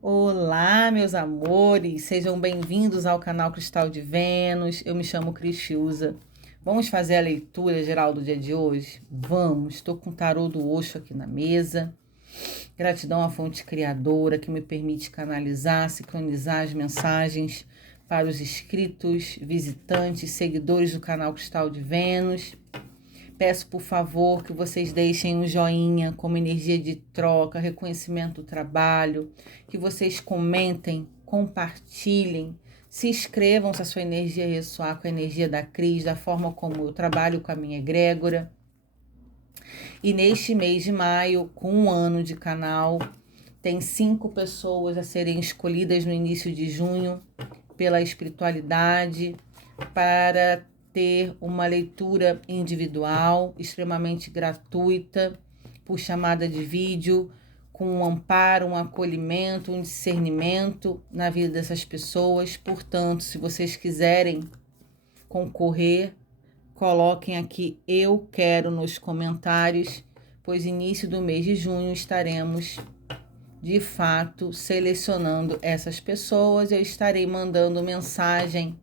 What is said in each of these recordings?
Olá, meus amores, sejam bem-vindos ao canal Cristal de Vênus. Eu me chamo Cristiusa. Vamos fazer a leitura geral do dia de hoje? Vamos, estou com o tarô do Osho aqui na mesa. Gratidão à fonte criadora que me permite canalizar, sincronizar as mensagens para os inscritos, visitantes, seguidores do canal Cristal de Vênus. Peço, por favor, que vocês deixem um joinha como energia de troca, reconhecimento do trabalho, que vocês comentem, compartilhem, se inscrevam se a sua energia ressoar com a energia da Cris, da forma como eu trabalho com a minha egrégora. E neste mês de maio, com 1 ano de canal, tem 5 pessoas a serem escolhidas no início de junho pela espiritualidade para ter uma leitura individual, extremamente gratuita, por chamada de vídeo, com um amparo, um acolhimento, um discernimento na vida dessas pessoas. Portanto, se vocês quiserem concorrer, coloquem aqui "eu quero" nos comentários, pois início do mês de junho estaremos de fato selecionando essas pessoas. Eu estarei mandando mensagem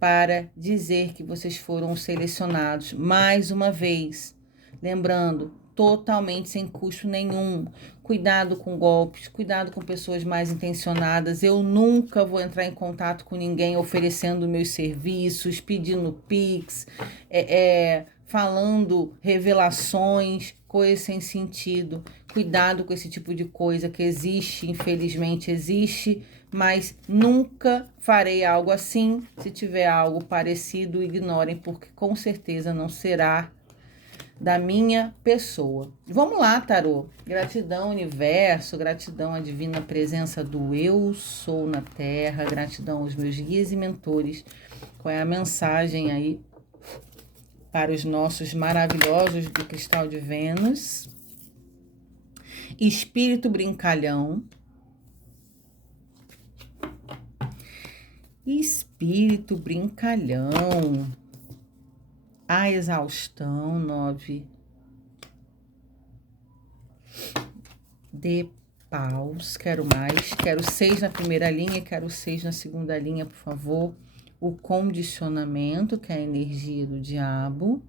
para dizer que vocês foram selecionados mais uma vez. Lembrando, totalmente sem custo nenhum. Cuidado com golpes, cuidado com pessoas mais intencionadas. Eu nunca vou entrar em contato com ninguém oferecendo meus serviços, pedindo Pix, falando revelações, coisas sem sentido. Cuidado com esse tipo de coisa que existe, infelizmente existe, mas nunca farei algo assim. Se tiver algo parecido, ignorem, porque com certeza não será da minha pessoa. Vamos lá, tarô. Gratidão, universo, gratidão à divina presença do eu sou na Terra, gratidão aos meus guias e mentores. Qual é a mensagem aí para os nossos maravilhosos do Cristal de Vênus? Espírito brincalhão. Espírito brincalhão. A exaustão, 9 de paus. Quero mais. Quero 6 na primeira linha, quero 6 na segunda linha, por favor. O condicionamento, que é a energia do diabo.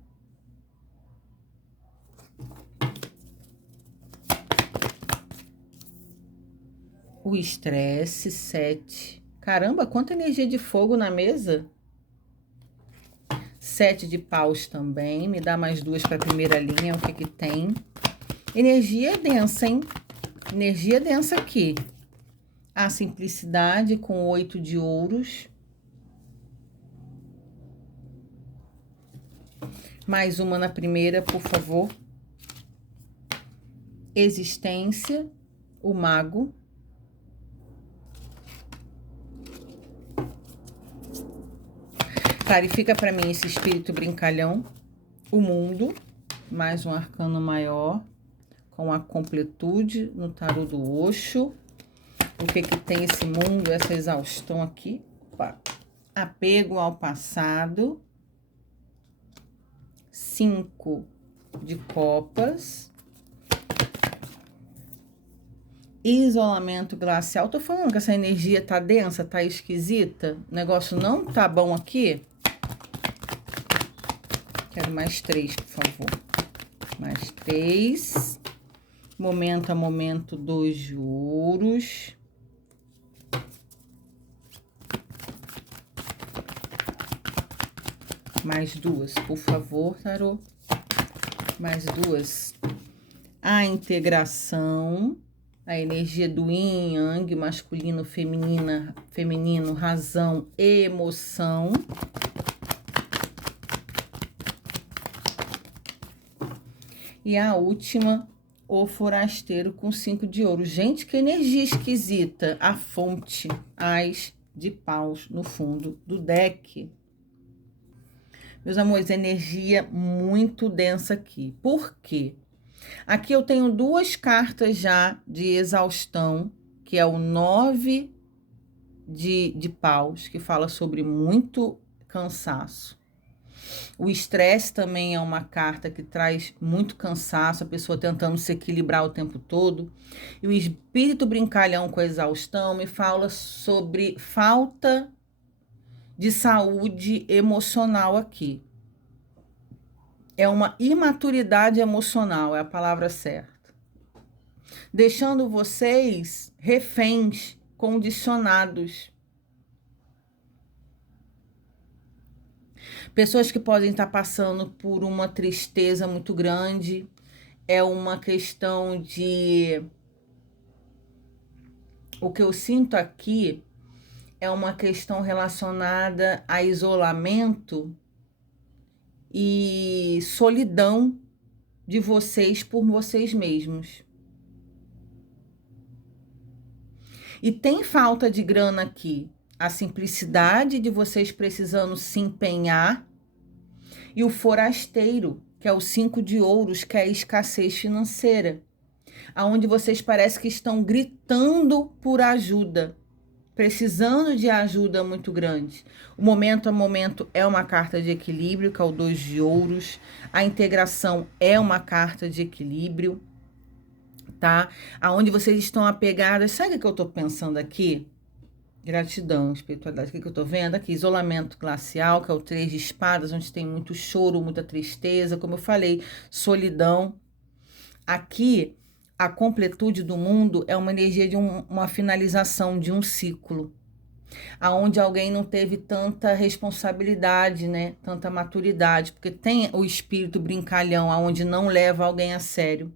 O estresse, 7. Caramba, quanta energia de fogo na mesa. 7 de paus também. Me dá mais 2 para a primeira linha. O que que tem? Energia densa, hein? Energia densa aqui. A simplicidade com 8 de ouros. Mais uma na primeira, por favor. Existência. O mago. Clarifica para mim esse espírito brincalhão. O mundo. Mais um arcano maior. Com a completude no tarô do Osho. O que que tem esse mundo, essa exaustão aqui? Opa. Apego ao passado. 5 de copas. Isolamento glacial. Tô falando que essa energia tá densa, tá esquisita. O negócio não tá bom aqui. Quero mais 3, por favor. Mais 3. Momento a momento, 2 de ouros. Mais 2, por favor, tarô. Mais 2. A integração. A energia do yin, yang, masculino, feminino, razão e emoção. E a última, o forasteiro com 5 de ouro. Gente, que energia esquisita. A fonte, as de paus no fundo do deck. Meus amores, energia muito densa aqui. Por quê? Aqui eu tenho 2 cartas já de exaustão, que é o 9 de paus, que fala sobre muito cansaço. O estresse também é uma carta que traz muito cansaço, a pessoa tentando se equilibrar o tempo todo. E o espírito brincalhão com a exaustão me fala sobre falta de saúde emocional aqui. É uma imaturidade emocional, é a palavra certa. Deixando vocês reféns, condicionados. Pessoas que podem estar passando por uma tristeza muito grande. É uma questão de... O que eu sinto aqui é uma questão relacionada a isolamento e solidão de vocês por vocês mesmos. E tem falta de grana aqui. A simplicidade de vocês precisando se empenhar e o forasteiro, que é o 5 de ouros, que é a escassez financeira, aonde vocês parecem que estão gritando por ajuda, precisando de ajuda muito grande. O momento a momento é uma carta de equilíbrio, que é o 2 de ouros. A integração é uma carta de equilíbrio, tá? Aonde vocês estão apegadas. Sabe o que eu tô pensando aqui? Gratidão, espiritualidade. O que eu tô vendo aqui? Isolamento glacial, que é o 3 de espadas, onde tem muito choro, muita tristeza, como eu falei, solidão. Aqui, a completude do mundo é uma energia de uma finalização de um ciclo, aonde alguém não teve tanta responsabilidade, né? Tanta maturidade, porque tem o espírito brincalhão, aonde não leva alguém a sério.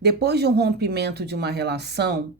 Depois de um rompimento de uma relação,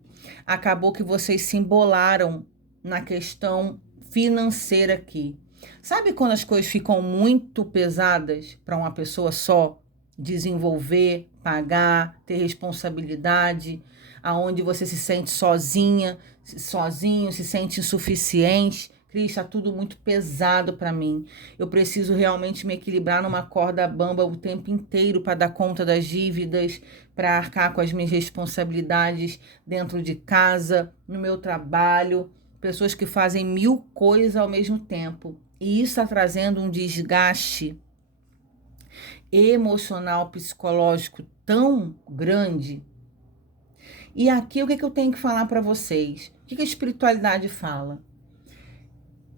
acabou que vocês se embolaram na questão financeira aqui. Sabe quando as coisas ficam muito pesadas para uma pessoa só desenvolver, pagar, ter responsabilidade, aonde você se sente sozinha, sozinho, se sente insuficiente? Cris, está tudo muito pesado para mim. Eu preciso realmente me equilibrar numa corda bamba o tempo inteiro para dar conta das dívidas, para arcar com as minhas responsabilidades dentro de casa, no meu trabalho. Pessoas que fazem 1000 coisas ao mesmo tempo. E isso está trazendo um desgaste emocional, psicológico tão grande. E aqui o que eu tenho que falar para vocês? O que a espiritualidade fala?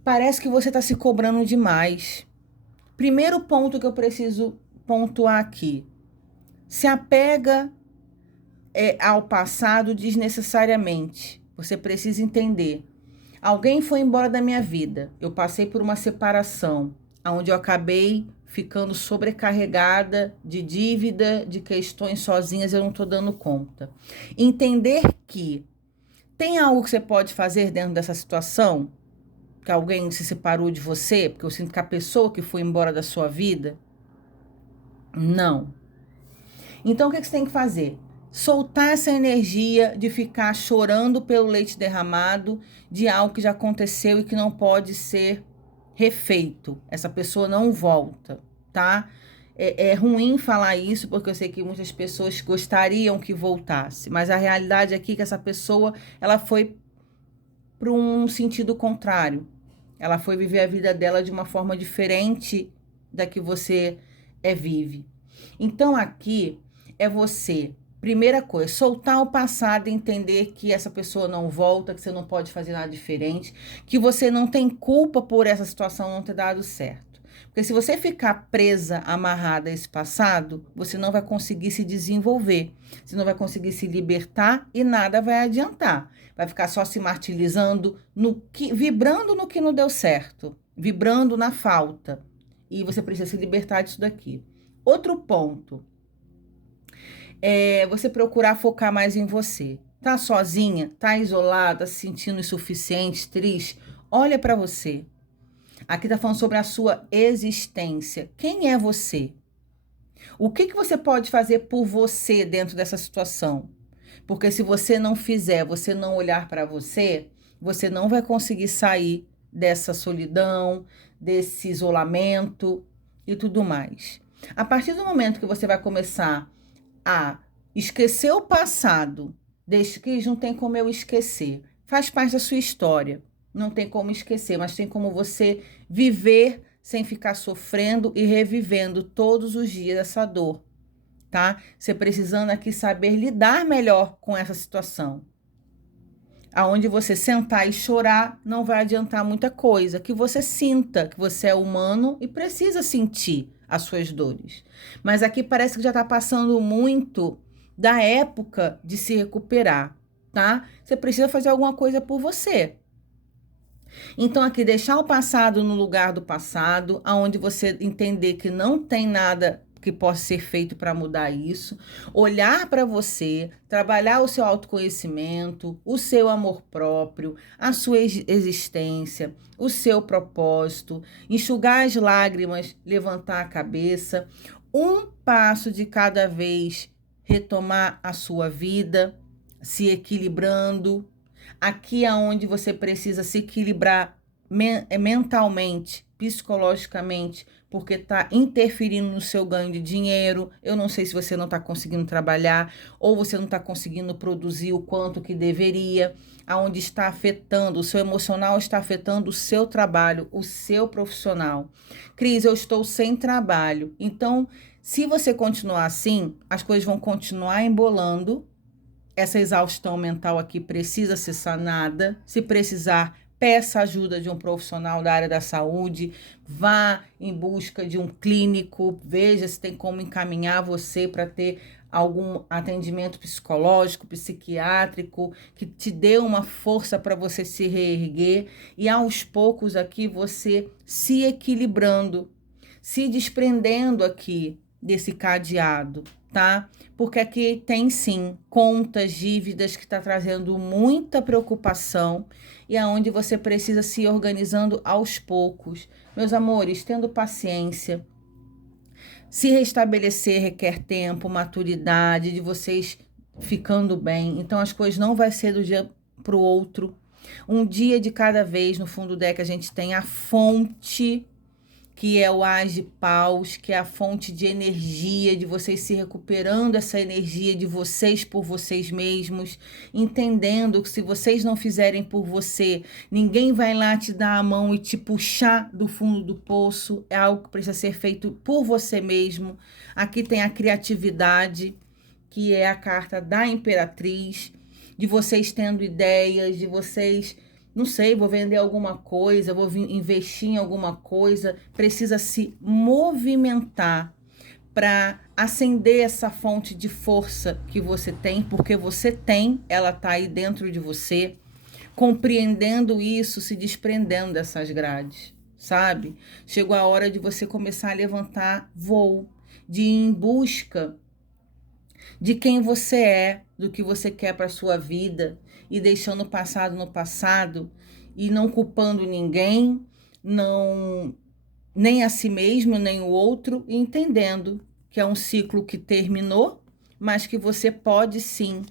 Parece que você está se cobrando demais. Primeiro ponto que eu preciso pontuar aqui. Se apega ao passado desnecessariamente. Você precisa entender. Alguém foi embora da minha vida. Eu passei por uma separação, onde eu acabei ficando sobrecarregada de dívida, de questões sozinhas, eu não estou dando conta. Entender que tem algo que você pode fazer dentro dessa situação, que alguém se separou de você, porque eu sinto que a pessoa que foi embora da sua vida, não. Então, o que você tem que fazer? Soltar essa energia de ficar chorando pelo leite derramado de algo que já aconteceu e que não pode ser refeito. Essa pessoa não volta, tá? É ruim falar isso, porque eu sei que muitas pessoas gostariam que voltasse, mas a realidade aqui é que essa pessoa, ela foi para um sentido contrário. Ela foi viver a vida dela de uma forma diferente da que você vive. Então aqui é você, primeira coisa, soltar o passado e entender que essa pessoa não volta, que você não pode fazer nada diferente, que você não tem culpa por essa situação não ter dado certo. Porque se você ficar presa, amarrada a esse passado, você não vai conseguir se desenvolver, você não vai conseguir se libertar e nada vai adiantar. Vai ficar só se martirizando, vibrando no que não deu certo, vibrando na falta. E você precisa se libertar disso daqui. Outro ponto é você procurar focar mais em você. Tá sozinha, tá isolada, se sentindo insuficiente, triste? Olha para você. Aqui tá falando sobre a sua existência. Quem é você? O que você pode fazer por você dentro dessa situação? Porque se você não fizer, você não olhar para você, você não vai conseguir sair dessa solidão, desse isolamento e tudo mais. A partir do momento que você vai começar a esquecer o passado, deixe que não tem como eu esquecer, faz parte da sua história, não tem como esquecer, mas tem como você viver sem ficar sofrendo e revivendo todos os dias essa dor, tá? Você precisando aqui saber lidar melhor com essa situação. Aonde você sentar e chorar não vai adiantar muita coisa. Que você sinta que você é humano e precisa sentir as suas dores. Mas aqui parece que já está passando muito da época de se recuperar, tá? Você precisa fazer alguma coisa por você. Então aqui deixar o passado no lugar do passado, aonde você entender que não tem nada que possa ser feito para mudar isso, olhar para você, trabalhar o seu autoconhecimento, o seu amor próprio, a sua existência, o seu propósito, enxugar as lágrimas, levantar a cabeça, um passo de cada vez, retomar a sua vida, se equilibrando. Aqui é onde você precisa se equilibrar mentalmente, psicologicamente, porque está interferindo no seu ganho de dinheiro. Eu não sei se você não está conseguindo trabalhar ou você não está conseguindo produzir o quanto que deveria, aonde está afetando, o seu emocional está afetando o seu trabalho, o seu profissional. Cris, eu estou sem trabalho. Então, se você continuar assim, as coisas vão continuar embolando. Essa exaustão mental aqui precisa ser sanada. Se precisar, peça ajuda de um profissional da área da saúde, vá em busca de um clínico, veja se tem como encaminhar você para ter algum atendimento psicológico, psiquiátrico, que te dê uma força para você se reerguer e aos poucos aqui você se equilibrando, se desprendendo aqui desse cadeado, tá? Porque aqui tem sim contas, dívidas que está trazendo muita preocupação e aonde você precisa se organizando aos poucos. Meus amores, tendo paciência. Se restabelecer requer tempo, maturidade, de vocês ficando bem. Então as coisas não vai ser do dia para o outro. Um dia de cada vez. No fundo do deck a gente tem a fonte, que é o As de Paus, que é a fonte de energia, de vocês se recuperando essa energia de vocês por vocês mesmos, entendendo que se vocês não fizerem por você, ninguém vai lá te dar a mão e te puxar do fundo do poço, é algo que precisa ser feito por você mesmo. Aqui tem a criatividade, que é a carta da Imperatriz, de vocês tendo ideias, de vocês... Não sei, vou vender alguma coisa, vou investir em alguma coisa. Precisa se movimentar para acender essa fonte de força que você tem, porque você tem, ela está aí dentro de você. Compreendendo isso, se desprendendo dessas grades, sabe? Chegou a hora de você começar a levantar voo, de ir em busca de quem você é, do que você quer para sua vida, e deixando o passado no passado e não culpando ninguém, não nem a si mesmo, nem o outro, e entendendo que é um ciclo que terminou, mas que você pode sim.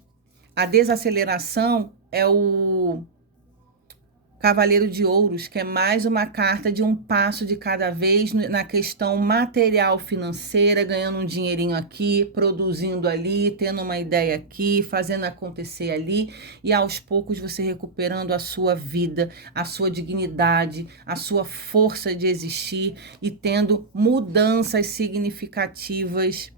A desaceleração é o Cavaleiro de Ouros, que é mais uma carta de um passo de cada vez na questão material financeira, ganhando um dinheirinho aqui, produzindo ali, tendo uma ideia aqui, fazendo acontecer ali, e aos poucos você recuperando a sua vida, a sua dignidade, a sua força de existir e tendo mudanças significativas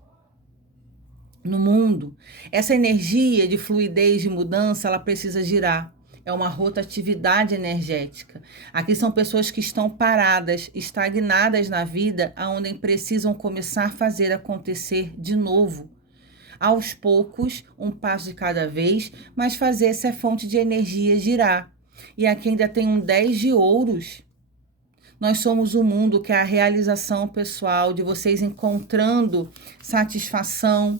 no mundo. Essa energia de fluidez, de mudança, ela precisa girar. É uma rotatividade energética. Aqui são pessoas que estão paradas, estagnadas na vida, onde precisam começar a fazer acontecer de novo. Aos poucos, um passo de cada vez, mas fazer essa fonte de energia girar. E aqui ainda tem um 10 de ouros. Nós somos o mundo, que é a realização pessoal, de vocês encontrando satisfação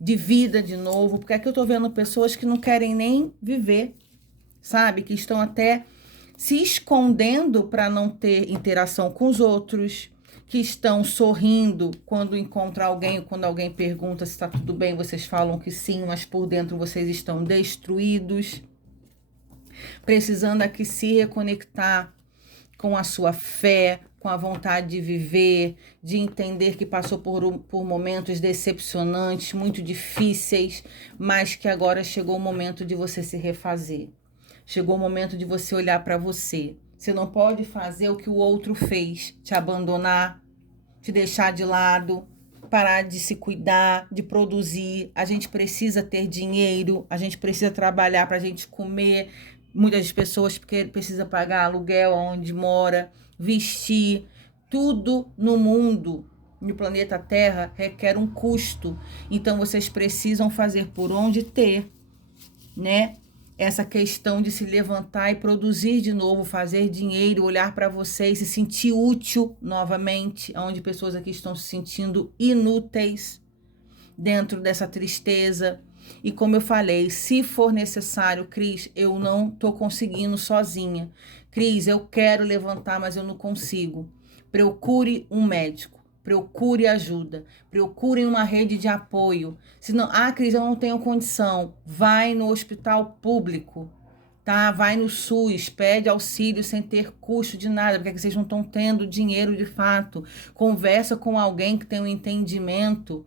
de vida de novo. Porque aqui eu tô vendo pessoas que não querem nem viver, sabe? Que estão até se escondendo para não ter interação com os outros, que estão sorrindo quando encontram alguém, quando alguém pergunta se está tudo bem, vocês falam que sim, mas por dentro vocês estão destruídos, precisando aqui se reconectar com a sua fé, com a vontade de viver, de entender que passou por momentos decepcionantes, muito difíceis, mas que agora chegou o momento de você se refazer. Chegou o momento de você olhar para você, Você não pode fazer o que o outro fez, te abandonar, te deixar de lado, parar de se cuidar, de produzir. A gente precisa ter dinheiro, a gente precisa trabalhar para a gente comer. Muitas pessoas porque precisa pagar aluguel onde mora, vestir. Tudo no mundo, no planeta Terra, requer um custo. Então vocês precisam fazer por onde ter, né? Essa questão de se levantar e produzir de novo, fazer dinheiro, olhar para vocês, se sentir útil novamente, onde pessoas aqui estão se sentindo inúteis dentro dessa tristeza. E como eu falei, se for necessário, Cris, eu não tô conseguindo sozinha. Cris, eu quero levantar, mas eu não consigo. Procure um médico. Procure ajuda, procure uma rede de apoio. Se não, Cris, eu não tenho condição. Vai no hospital público, tá? Vai no SUS, pede auxílio sem ter custo de nada, porque vocês não estão tendo dinheiro de fato. Conversa com alguém que tem um entendimento,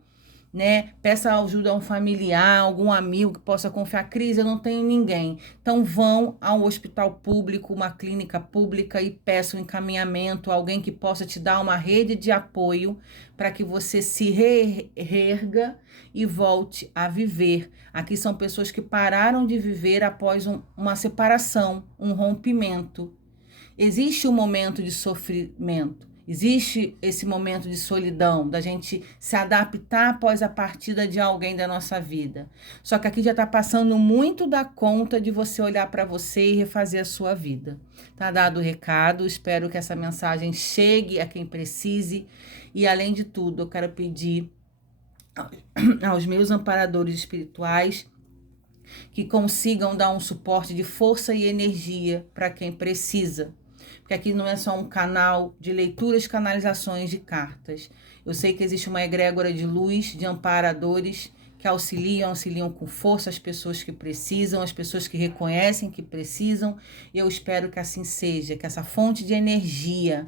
né? Peça ajuda a um familiar, algum amigo que possa confiar. Cris, eu não tenho ninguém. Então vão ao hospital público, uma clínica pública e peçam um encaminhamento, alguém que possa te dar uma rede de apoio para que você se reerga e volte a viver. Aqui são pessoas que pararam de viver após uma separação, um rompimento. Existe um momento de sofrimento. Existe esse momento de solidão, da gente se adaptar após a partida de alguém da nossa vida. Só que aqui já está passando muito da conta de você olhar para você e refazer a sua vida. Tá dado o recado, espero que essa mensagem chegue a quem precise. E além de tudo, eu quero pedir aos meus amparadores espirituais que consigam dar um suporte de força e energia para quem precisa. Porque aqui não é só um canal de leituras, canalizações de cartas. Eu sei que existe uma egrégora de luz, de amparadores que auxiliam com força as pessoas que precisam, as pessoas que reconhecem que precisam. E eu espero que assim seja, que essa fonte de energia,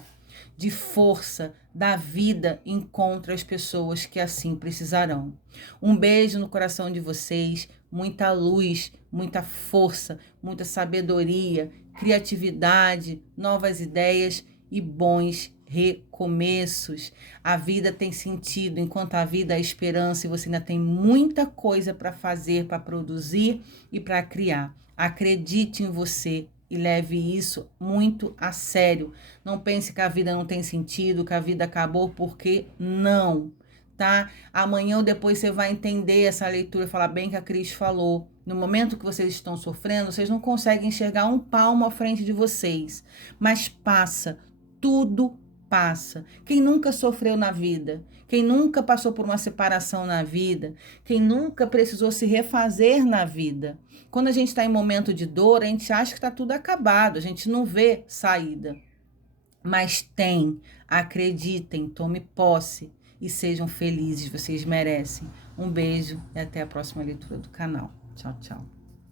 de força da vida encontre as pessoas que assim precisarão. Um beijo no coração de vocês, muita luz, muita força, muita sabedoria, criatividade, novas ideias e bons recomeços. A vida tem sentido, enquanto a vida é esperança e você ainda tem muita coisa para fazer, para produzir e para criar. Acredite em você e leve isso muito a sério. Não pense que a vida não tem sentido, que a vida acabou, porque não, tá? Amanhã ou depois você vai entender essa leitura, falar bem que a Cris falou. No momento que vocês estão sofrendo, vocês não conseguem enxergar um palmo à frente de vocês, mas passa, tudo passa. Quem nunca sofreu na vida, quem nunca passou por uma separação na vida, quem nunca precisou se refazer na vida. Quando a gente está em momento de dor, a gente acha que está tudo acabado, a gente não vê saída. Mas tem, acreditem, tome posse e sejam felizes, vocês merecem. Um beijo e até a próxima leitura do canal. Tchau, tchau.